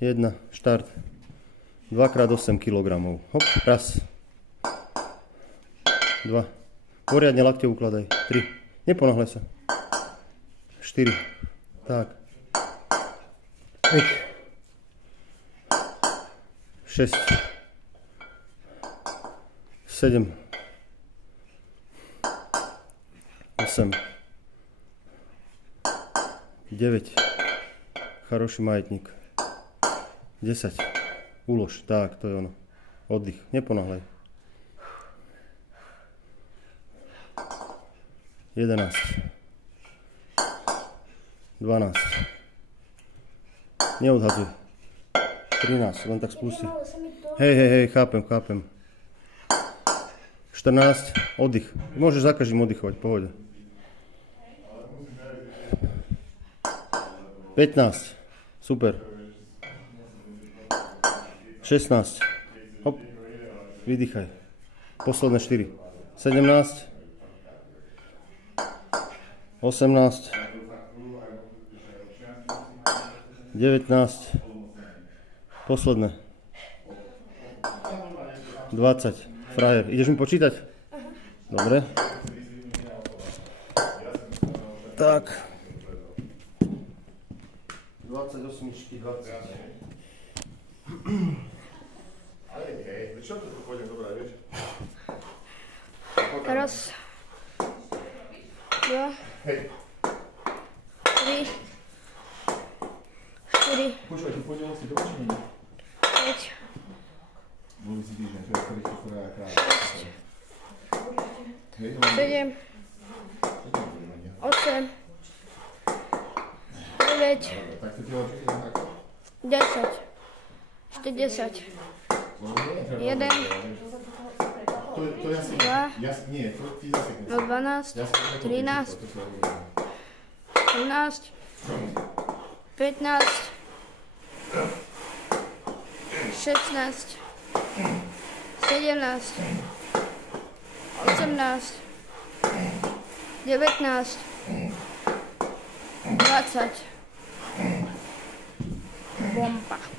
1, štart. 2x8 kg. Hop, raz. 2. Poriadne lakte ukladaj. 3. Neponáhľaj sa. 4. Tak. 5. 6. 7. 8. 9. Хороший маятник. 10. Ulož. Tak, to je ono. Oddych. Neponáhľaj. 11. 12. Neodhadzuj. 13. Len tak spusti. Hej, chápem. 14. Oddych. Môžeš za každým oddychovať. Pohode. 15. Super. 16. Hop. Vydýchaj. Posledné 4. 17. 18. 19. Posledné. 20. Frajer. Ideš mi počítať? Dobre. Tak. 28, 20. Čo to tu pôjdem, dobrá, vieš? Raz. 2. 3. 4. Počúvaj, ty pôjdem si dobre, či nie? 5. Budúci týždeň, to je prvý číslo a krát. 7. 8. 9. Tak to ti určite ako? 10. Ešte 10. 1. To ja si... 2. Nie, to ty zase... 12. 13. 14. 15. 16. 17. 18. 19. 20. Bomba.